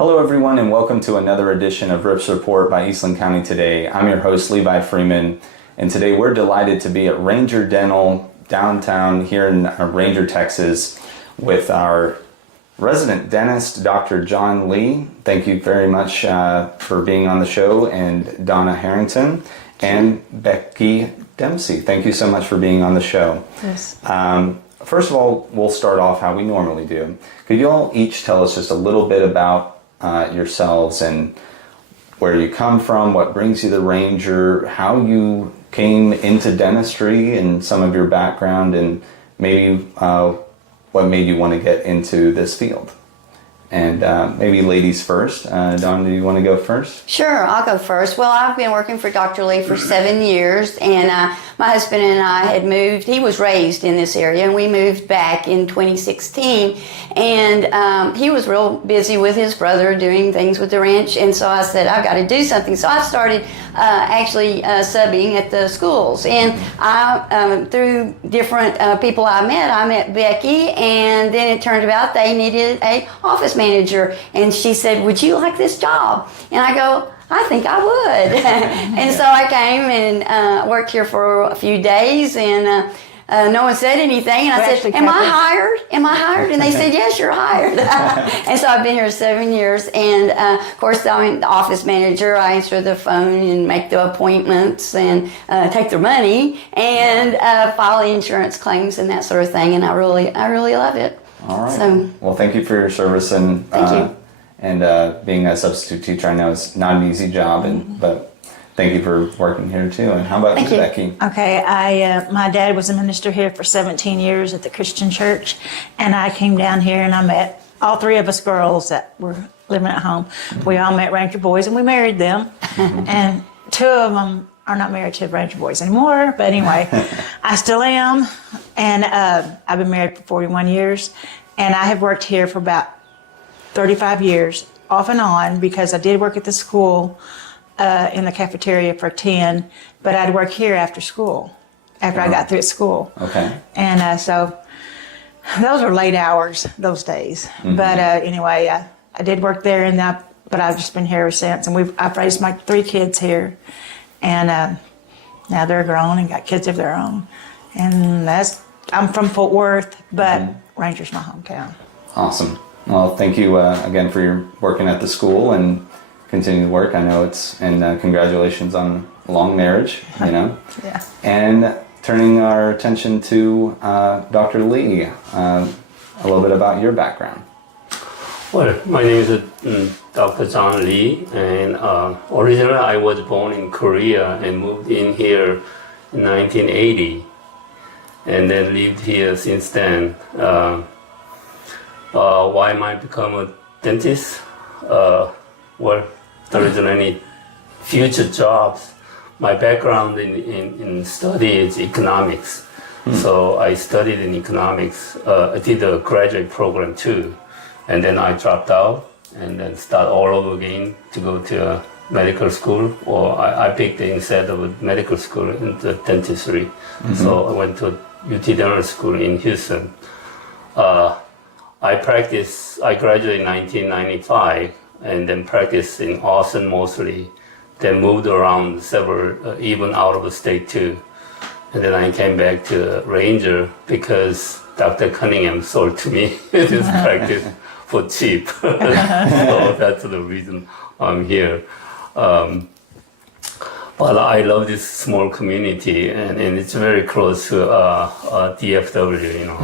Hello everyone and welcome to another edition of Rips Report by Eastland County Today. I'm your host Levi Freeman, and today we're delighted to be at Ranger Dental downtown here in Ranger, Texas with our resident dentist, Dr. John Leigh. Thank you very much for being on the show, and Donna Herrington and Becky Dempsey. Thank you so much for being on the show. Yes. First of all, we'll start off how we normally do. Could you all each tell us just a little bit about yourselves and where you come from, what brings you to Ranger, how you came into dentistry and some of your background, and maybe what made you want to get into this field? And maybe ladies first. Dawn, do you want to go first? Sure, I'll go first. Well, I've been working for Dr. Leigh for 7 years, and my husband and I had moved. He was raised in this area, and we moved back in 2016. And he was real busy with his brother doing things with the ranch, and so I said, I've got to do something. So I started actually subbing at the schools. And I, through different people I met Becky, and then it turned out they needed a office manager, and she said, would you like this job? And I go, I think I would. And so I came and worked here for a few days, and no one said anything, and I said, am I hired? Am I hired? And they said, yes, you're hired. And so I've been here 7 years, and of course I'm the office manager. I answer the phone and make the appointments and take their money and file the insurance claims and that sort of thing, and I really love it. All right. Well, thank you for your service, and thank you. And being a substitute teacher, I know it's not an easy job, but thank you for working here too. And how about you, Becky? Okay, my dad was a minister here for 17 years at the Christian church, and I came down here and I met all three of us girls that were living at home. We all met Ranger boys, and we married them, and two of them are not married to Ranger boys anymore, but anyway, I still am, and I've been married for 41 years, and I have worked here for about 35 years, off and on, because I did work at the school in the cafeteria for 10, but I'd work here after school, after I got through at school. Okay. And so those were late hours those days. But anyway, I did work there, but I've just been here ever since, and I've raised my 3 kids here. And now they're grown and got kids of their own. And I'm from Fort Worth, but Ranger's my hometown. Awesome. Well, thank you again for your working at the school and continue to work. I know and congratulations on a long marriage, you know. Yeah. And turning our attention to Dr. Leigh, a little bit about your background. Well, my name is Dr. John Leigh, and originally I was born in Korea and moved in here in 1980, and then lived here since then. Why am I become a dentist? Well, there isn't any future jobs. My background in study is economics, so I studied in economics. I did a graduate program too. And then I dropped out and then start all over again to go to a medical school, or I picked instead of a medical school into dentistry. So I went to UT Dental School in Houston. I graduated in 1995 and then practiced in Austin mostly, then moved around several, even out of the state too. And then I came back to Ranger because Dr. Cunningham sold to me this practice for cheap. So that's the reason I'm here. But I love this small community, and it's very close to DFW, you know.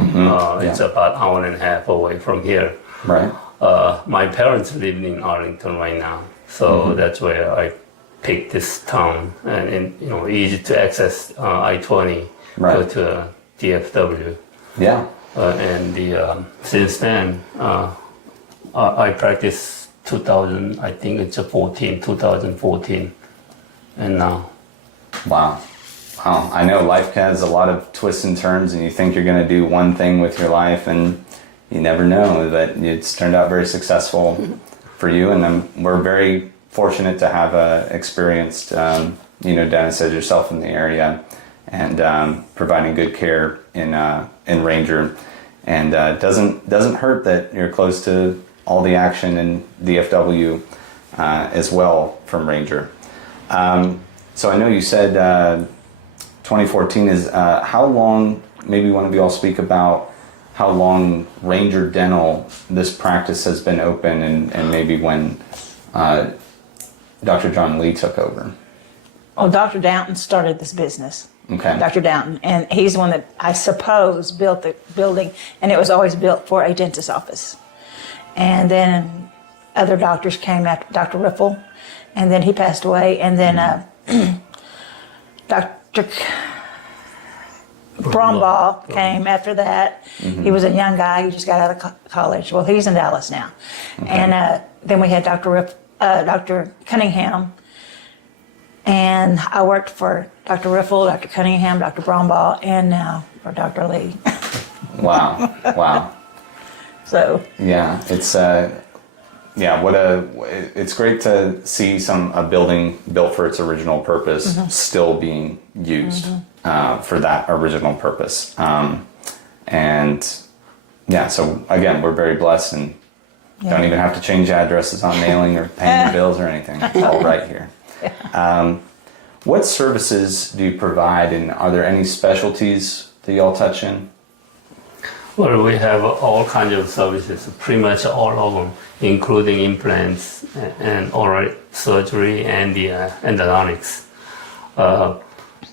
It's about an hour and a half away from here. Right. My parents live in Arlington right now, so that's where I picked this town, and you know, easy to access I-20, go to DFW. Yeah. And since then, I practiced 2014, and now. Wow. I know life has a lot of twists and turns, and you think you're going to do one thing with your life, and you never know, but it's turned out very successful for you, and we're very fortunate to have experienced, dentist as yourself in the area, and providing good care in Ranger. And doesn't hurt that you're close to all the action in DFW as well from Ranger. So I know you said 2014 is how long, maybe one of you all speak about how long Ranger Dental, this practice has been open, and maybe when Dr. John Leigh took over. Well, Dr. Downton started this business. Okay. Dr. Downton, and he's the one that I suppose built the building, and it was always built for a dentist's office. And then other doctors came after Dr. Riffle, and then he passed away, and then Dr. Brombaugh came after that. He was a young guy who just got out of college. Well, he's in Dallas now. Okay. And then we had Dr. Cunningham, and I worked for Dr. Riffle, Dr. Cunningham, Dr. Brombaugh, and now for Dr. Leigh. Wow. Wow. So Yeah, it's it's great to see a building built for its original purpose still being used for that original purpose. And yeah, so again, we're very blessed and don't even have to change addresses on mailing or paying your bills or anything. It's all right here. What services do you provide, and are there any specialties that y'all touch in? Well, we have all kinds of services, pretty much all of them, including implants and oral surgery and the endodontics.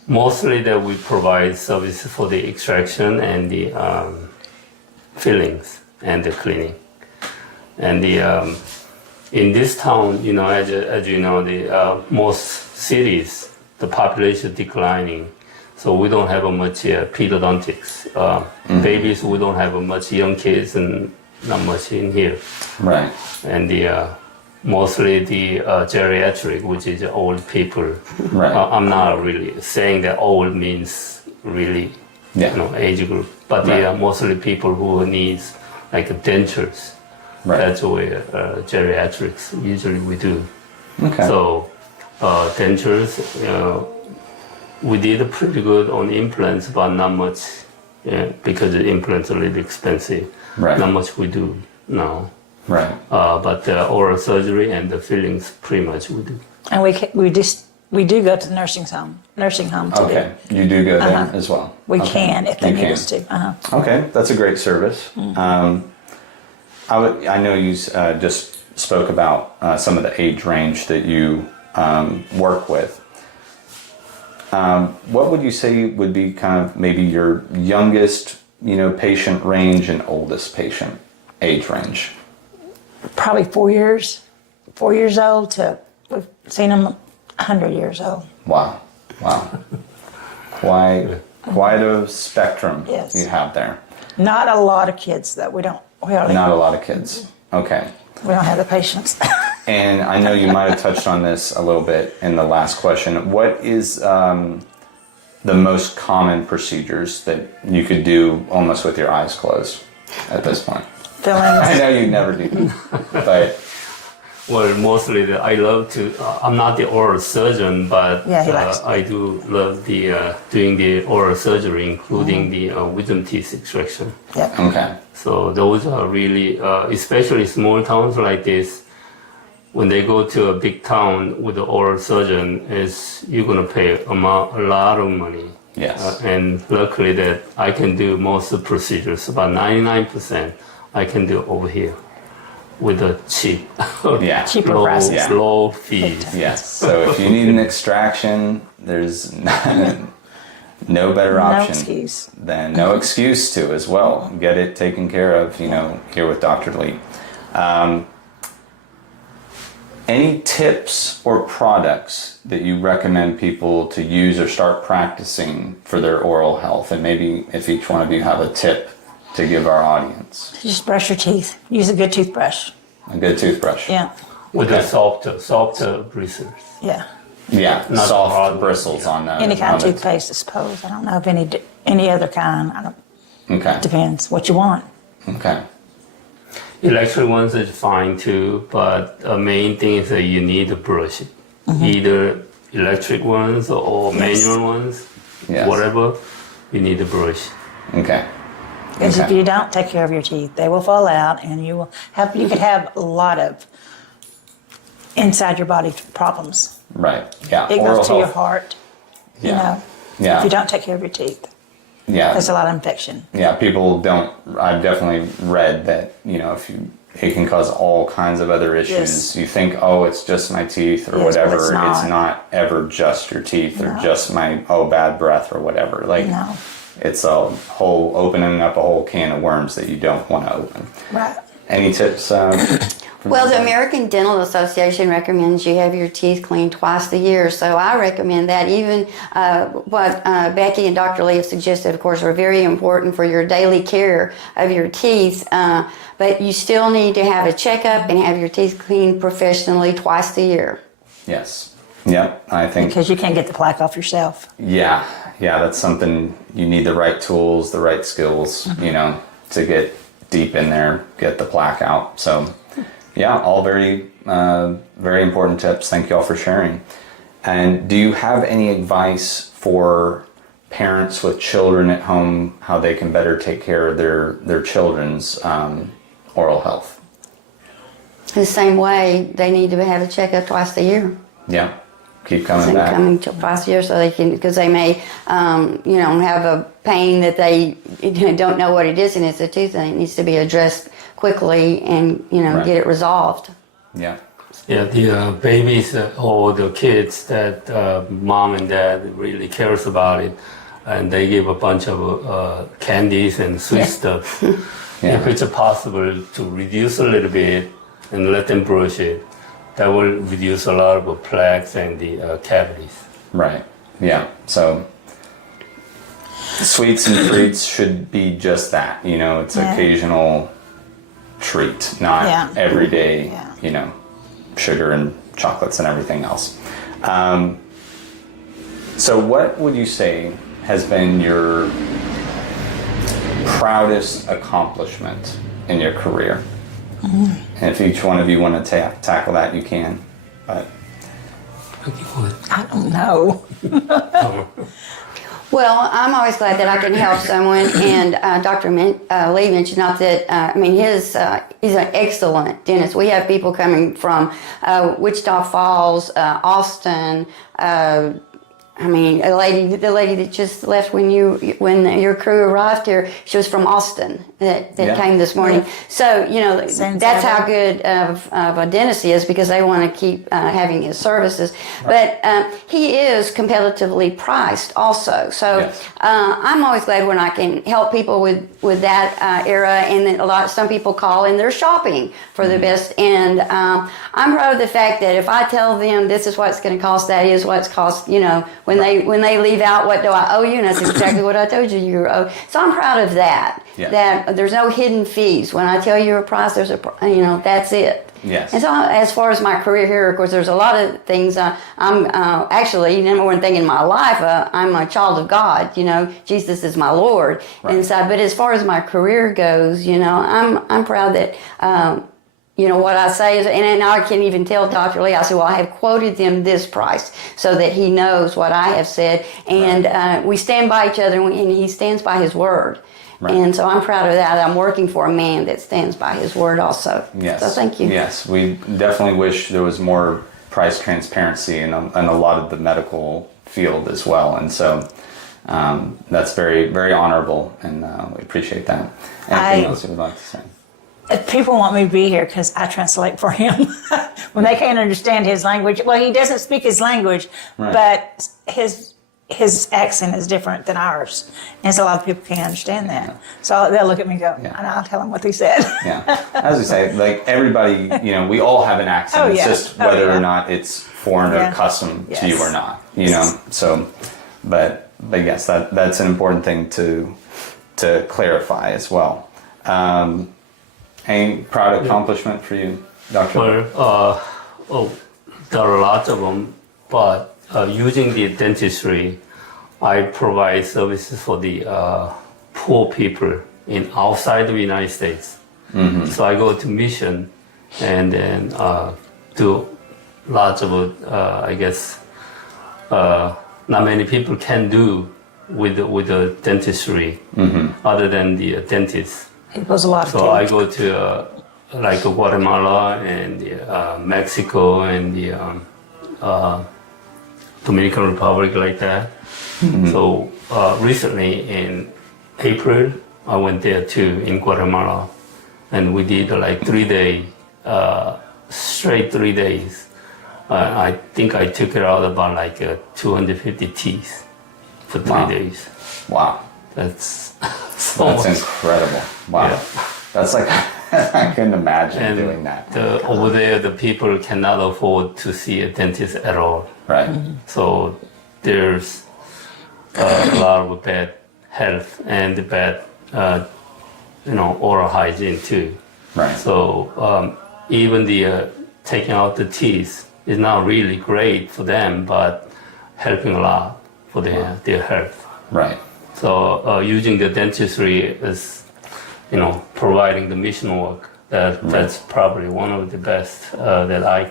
Mostly that we provide services for the extraction and the fillings and the cleaning. And in this town, as you know, most cities, the population is declining. So we don't have much pedodontics. Babies, we don't have much young kids and not much in here. Right. And mostly the geriatric, which is old people. Right. I'm not really saying that old means really age group, but they are mostly people who needs like dentures. Right. That's where geriatrics usually we do. Okay. So dentures, we did pretty good on implants, but not much because the implants are a little expensive. Right. Not much we do now. Right. But oral surgery and the fillings, pretty much we do. and we do go to the nursing home to Okay. You do go there as well. We Okay. can if they You need can. us to. Okay, that's a great service. I know you just spoke about some of the age range that you work with. What would you say would be kind of maybe your youngest, patient range and oldest patient age range? Probably 4 years. 4 years old to we've seen them 100 years old. Wow. Quite a spectrum Yes. you have there. Not a lot of kids though. We hardly, Not a lot of kids. Okay. we don't have the patience. And I know you might have touched on this a little bit in the last question. What is the most common procedures that you could do almost with your eyes closed at this point? Fillings. I know you never do, but Well, mostly I love to. I'm not the oral surgeon, but Yeah, he likes it. I do love doing the oral surgery, including the wisdom teeth extraction. Yep. okay. So those are really, especially small towns like this. When they go to a big town with the oral surgeon, you're gonna pay a lot of money. Yes. And luckily that I can do most of the procedures, about 99% I can do over here with a cheap, Yeah. Cheaper prices. Yeah. low fees. Yes. So if you need an extraction, there's no better No option excuse. than no excuse to as well. Get it taken care of, here with Dr. Leigh. Any tips or products that you recommend people to use or start practicing for their oral health? And maybe if each one of you have a tip to give our audience. Just brush your teeth. Use a good toothbrush. A good toothbrush. Yeah. With Okay. the soft bristles. Yeah. Yeah, Not soft hard. bristles on Any kind on of the- toothpaste, I suppose. I don't know if any other kind. I don't. Okay. Depends what you want. Okay. Electric ones is fine too, but the main thing is that you need to brush it. Either electric ones or Yes. manual ones, Yes. whatever, you need to brush. Okay. Because if Okay. you don't take care of your teeth, they will fall out, and you could have a lot of inside your body problems. Right. Yeah. It Oral goes to your health. heart, you Yeah. know, Yeah. if you don't take care of your teeth. Yeah. There's a lot of infection. Yeah. People don't. I've definitely read that. It can cause all kinds of other issues. Yes. You think, oh, it's just my teeth or Yes, but whatever. it's not. Ever just your teeth or No. just my bad breath or whatever. Like No. it's a whole opening up a whole can of worms that you don't want to open. Right. Any tips? Well, the American Dental Association recommends you have your teeth cleaned twice a year, so I recommend that. Even what Becky and Dr. Leigh have suggested, of course, are very important for your daily care of your teeth, but you still need to have a checkup and have your teeth cleaned professionally twice a year. Yes. Yep. I think. Because you can't get the plaque off yourself. Yeah, that's something you need the right tools, the right skills, to get deep in there, get the plaque out. So, yeah, all very, very important tips. Thank you all for sharing. And do you have any advice for parents with children at home, how they can better take care of their children's oral health? The same way, they need to have a checkup twice a year. Yeah, keep coming back. Coming to twice a year, so they can, because they may, have a pain that they don't know what it is, and it's a tooth, and it needs to be addressed quickly and Right. get it resolved. Yeah, Yeah, the babies or the kids that mom and dad really cares about it, and they give a bunch of candies and sweet stuff. Yeah. If it's possible to reduce a little bit and let them brush it, that will reduce a lot of plaques and the cavities. right. Yeah, so sweets and treats should be just that, it's Yeah. occasional treat, not Yeah. everyday, Yeah. sugar and chocolates and everything else. So what would you say has been your proudest accomplishment in your career? And if each one of you want to tackle that, you can. But I don't know. Well, I'm always glad that I can help someone, and Dr. Leigh mentioned not that, he's an excellent dentist. We have people coming from Wichita Falls, Austin, the lady that just left when your crew arrived here, she was from Austin that Yeah. came this morning. Yeah. So, Same that's setup. how good of a dentist he is, because they want to keep having his services. But he is competitively priced also. So Yes. I'm always glad when I can help people with that era, and then some people call and they're shopping for the best. And I'm proud of the fact that if I tell them this is what it's going to cost, that is what it's cost, when they leave out, what do I owe you? And that's exactly what I told you you owe. So I'm proud of that. Yeah. That there's no hidden fees. When I tell you a price, there's that's it. Yes. And so as far as my career here, of course, there's a lot of things. I'm actually, number one thing in my life, I'm a child of God. Jesus is my Lord. Right. And so, but as far as my career goes, I'm proud that, what I say is, and I can even tell Dr. Leigh, I said, well, I have quoted them this price so that he knows what I have said. And we stand by each other, and he stands by his word. Right. And so I'm proud of that. I'm working for a man that stands by his word also. Yes. So thank you. Yes, we definitely wish there was more price transparency in a lot of the medical field as well. And so that's very, very honorable, and we appreciate that. Anything else you would like to say? If people want me to be here because I translate for him when they can't understand his language. Well, he doesn't speak his language, Right. but his accent is different than ours, and so a lot of people can't understand that. So they'll look at me and go, Yeah. and I'll tell them what they said. Yeah, as we say, like everybody, we all have an accent. Oh, It's yeah. just Oh, whether yeah. or not it's foreign or Yeah. custom to you Yes. or not. So, but yes, that's an important thing to clarify as well. Any proud accomplishment for you, Dr. Well, there are lots of them, but using the dentistry, I provide services for the poor people in outside the United States. Mm-hmm. So I go to mission and then do lots of, not many people can do with the dentistry, other than the dentist. It was a lot of So I go to like Guatemala and Mexico and the Dominican Republic, like that. So recently in April, I went there too in Guatemala, and we did like 3 day, straight 3 days. I think I took it out about like 250 teeth for 3 days. Wow. That's That's incredible. Wow. Yeah. That's like, I couldn't imagine And doing that. over there, the people cannot afford to see a dentist at all. Right. So there's a lot of bad health and bad, oral hygiene too. Right. So even the taking out the teeth is not really great for them, but helping a lot for their health. Right. So using the dentistry is, providing the mission work. That's probably one of the best that I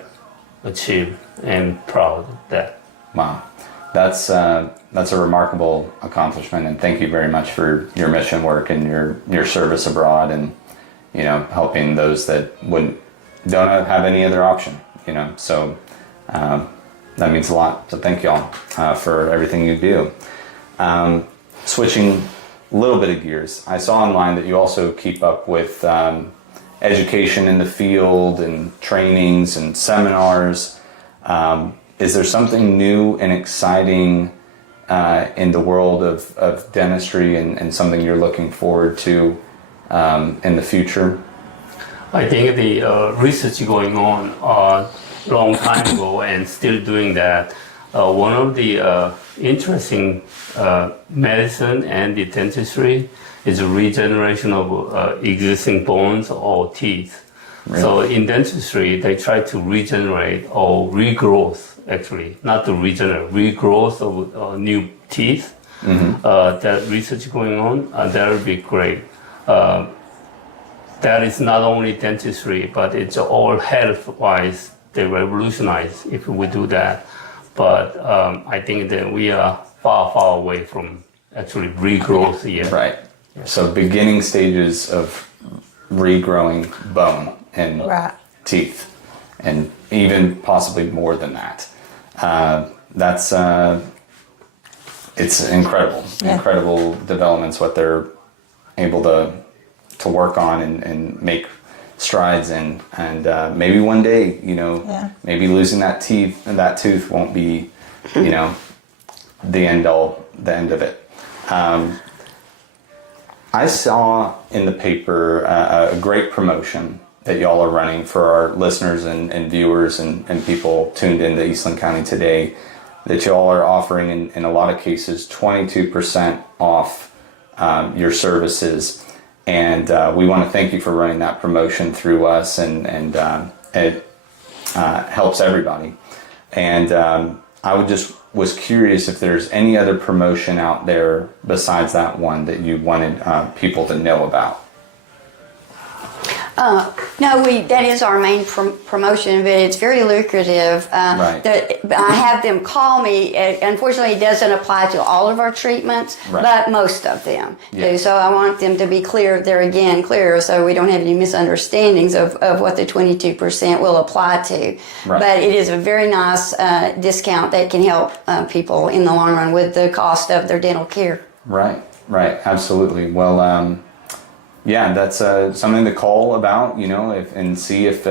achieved, and proud of that. Wow. That's a remarkable accomplishment, and thank you very much for your mission work and your service abroad, and helping those that don't have any other option. So that means a lot. So thank you all for everything you do. Switching a little bit of gears, I saw online that you also keep up with education in the field and trainings and seminars. Is there something new and exciting in the world of dentistry and something you're looking forward to in the future? I think the research going on a long time ago and still doing that. One of the interesting medicine and the dentistry is a regeneration of existing bones or teeth. Really? So in dentistry, they try to regenerate or regrowth, actually, not to regenerate, regrowth of new teeth. That research going on, that would be great. That is not only dentistry, but it's all health-wise. They revolutionize if we do that. But I think that we are far, far away from actually regrowth yet. Right. So beginning stages of regrowing bone and teeth, and even possibly more than that. It's incredible. Yeah. Incredible developments, what they're able to work on and make strides in, and maybe one day, maybe losing that tooth won't be, the end of it. I saw in the paper a great promotion that y'all are running for our listeners and viewers and people tuned into Eastland County Today, that y'all are offering in a lot of cases 22% off your services. And we want to thank you for running that promotion through us, and it helps everybody. And I was curious if there's any other promotion out there besides that one that you wanted people to know about. No, that is our main promotion, but it's very lucrative. Right. I have them call me. Unfortunately, it doesn't apply to all of our treatments, but most of them do. So I want them to be clear, so we don't have any misunderstandings of what the 22% will apply to. Right. But it is a very nice discount that can help people in the long run with the cost of their dental care. Right, absolutely. Well, yeah, that's something to call about, and see if,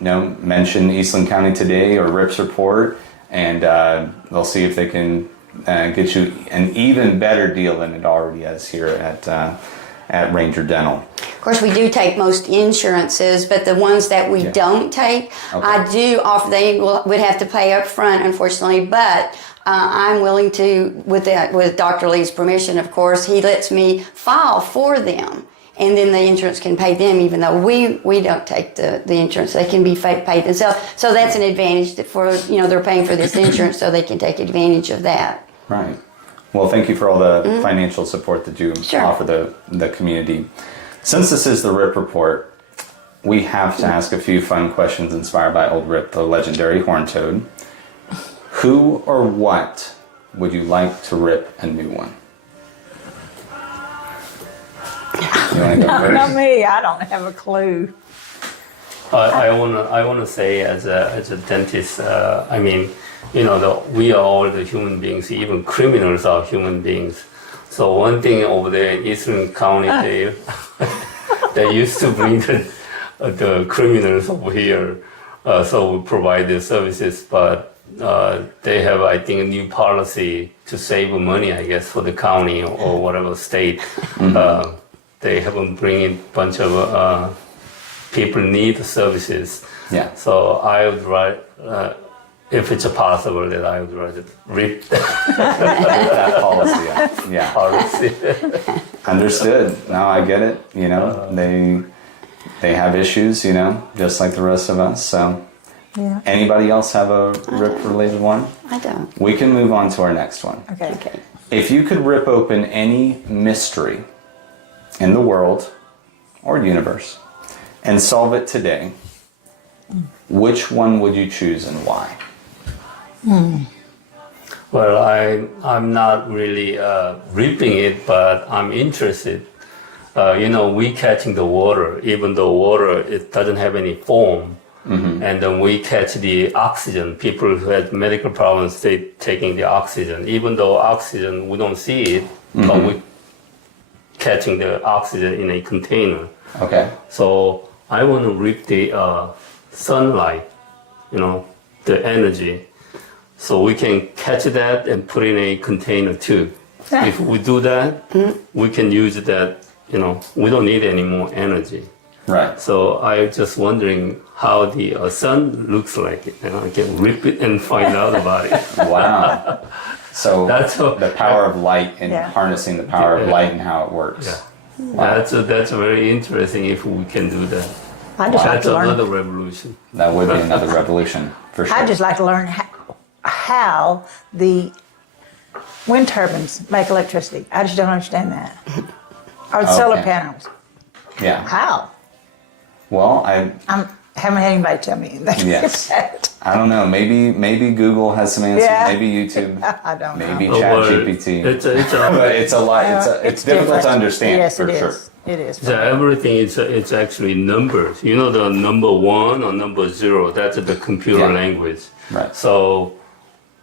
mention Eastland County Today or RIPS Report, and they'll see if they can get you an even better deal than it already is here at Ranger Dental. Of course, we do take most insurances, but the ones that we don't take, I do offer. They would have to pay up front, unfortunately, but I'm willing to, with Dr. Leigh's permission, of course, he lets me file for them, and then the insurance can pay them, even though we don't take the insurance. They can be paid themselves. So that's an advantage they're paying for this insurance, so they can take advantage of that. Right. Well, thank you for all the financial support that you offer the community. Since this is the RIP Report, we have to ask a few fun questions inspired by Old Rip, the legendary horn toad. Who or what would you like to rip a new one? You want to go first? Not me. I don't have a clue. I wanna say as a dentist, I mean, you know, we are all the human beings. Even criminals are human beings. So one thing over there in Eastland County, they used to bring the criminals over here, so we provide the services. But they have, I think, a new policy to save money, I guess, for the county or whatever state. They haven't bring in a bunch of people need the services. Yeah. So I would write, if it's possible, that I would rather rip That policy. Yeah. policy. Understood. No, I get it. You know, they have issues, you know, just like the rest of us. So Yeah. anybody else have a rip related one? I don't. We can move on to our next one. Okay. Okay. If you could rip open any mystery in the world or universe and solve it today, which one would you choose and why? Well, I'm not really ripping it, but I'm interested. You know, we catching the water, even though water, it doesn't have any foam. And then we catch the oxygen. People who had medical problems, they taking the oxygen. Even though oxygen, we don't see it, but we catching the oxygen in a container. Okay. So I want to rip the sunlight, you know, the energy. So we can catch that and put in a container too. If we do that, we can use that, you know, we don't need any more energy. Right. So I'm just wondering how the sun looks like. And I can rip it and find out about it. Wow. So That's the power of light and Yeah. harnessing the power of Yeah. light and how it works. Yeah. Wow. That's very interesting if we can do that. I just like That's to learn. another revolution. That would be another revolution for sure. I just like to learn how the wind turbines make electricity. I just don't understand that. Or the solar Okay. panels. Yeah. How? Well, I haven't had anybody tell me anything. Yes. about it. I don't know. Maybe Google has some answers. Yeah. Maybe YouTube. I don't Maybe know. ChatGPT. It's But it's a lot. It's difficult different. to understand Yes, for it sure. is. It is. So everything it's actually numbers. You know the number 1 or number 0. That's the computer Yeah. language. Right. So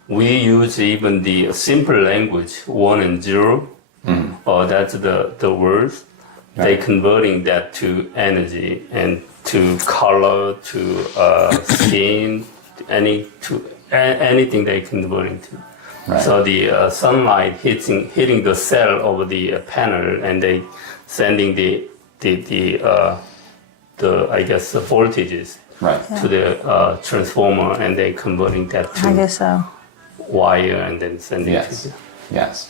we use even the simple language 1 and 0. Or that's the words. They converting that to energy and to color to skin anything they converting to. Right. So the sunlight hitting the cell over the panel, and they sending the I guess the voltages Right. to the transformer, and they converting that I to guess so. wire and then sending Yes. to. Yes.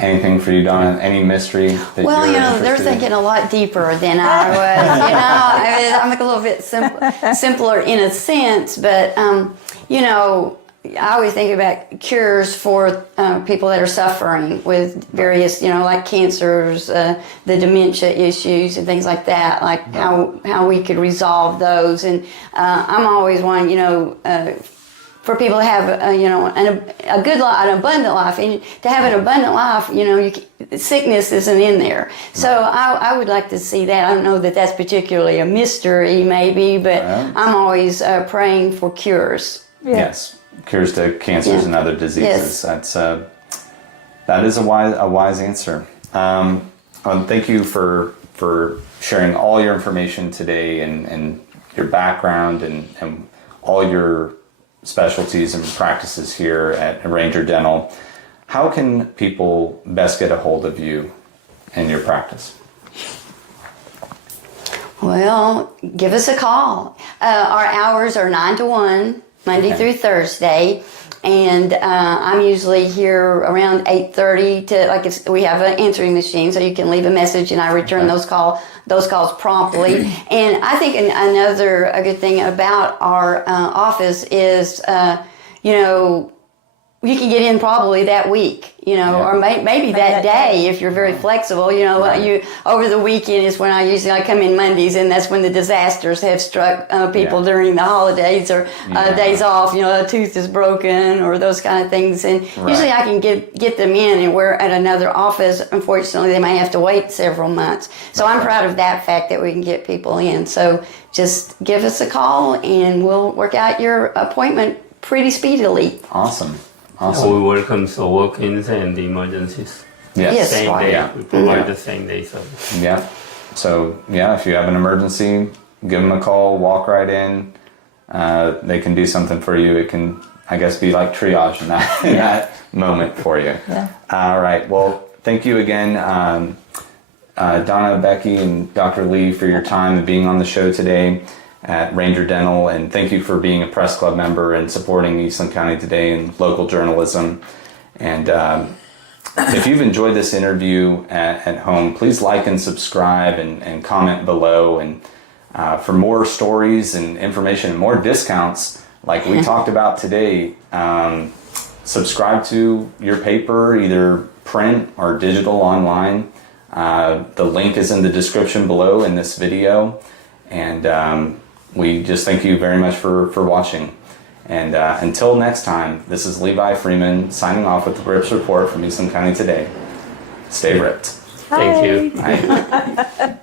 Anything for you, Donna? Any mystery that Well, you're you know, they're interested in? thinking a lot deeper than I was. You know, I'm a little bit simpler in a sense, but you know, I always think about cures for people that are suffering with various, you know, like cancers, the dementia issues, and things like that. Like how we could resolve those. And I'm always one, you know. For people to have, you know, a good life, an abundant life, and to have an abundant life, you know, sickness isn't in there. So I would like to see that. I don't know that that's particularly a mystery, maybe, but Right. I'm always praying for cures. Yeah. Yes. Cures to cancers Yeah. and other diseases. Yes. That is a wise answer. Thank you for sharing all your information today and your background and all your specialties and practices here at Ranger Dental. How can people best get a hold of you and your practice? Well, give us a call. Our hours are 9 to 1, Monday Okay. through Thursday. And I'm usually here around 8:30 to, like, we have an answering machine, so you can leave a message and I return those calls promptly. And I think a good thing about our office is, you know, you can get in probably that week, or maybe that day if you're very flexible. You over the weekend is when I come in Mondays, and that's when the disasters have struck people during the holidays or days off. A tooth is broken or those kind of things, and usually I can get them in. And we're at another office. Unfortunately, they may have to wait several months. So I'm proud of that fact that we can get people in. So just give us a call, and we'll work out your appointment pretty speedily. Awesome. We welcome walk-ins and emergencies. Yes. Same right. day. We provide the same day service. Yeah. So, if you have an emergency, give them a call, walk right in. They can do something for you. It can, I guess, be like triage in that moment for you. Yeah. All right. Well, thank you again, Donna, Becky, and Dr. Leigh, for your time and being on the show today at Ranger Dental, and thank you for being a press club member and supporting Eastland County Today and local journalism. And if you've enjoyed this interview at home, please like and subscribe and comment below. And for more stories and information and more discounts like we talked about today, subscribe to your paper, either print or digital online. The link is in the description below in this video. And we just thank you very much for watching. And until next time, this is Levi Freeman signing off with the Rips Report from Eastland County Today. Stay ripped. Thank you. Bye.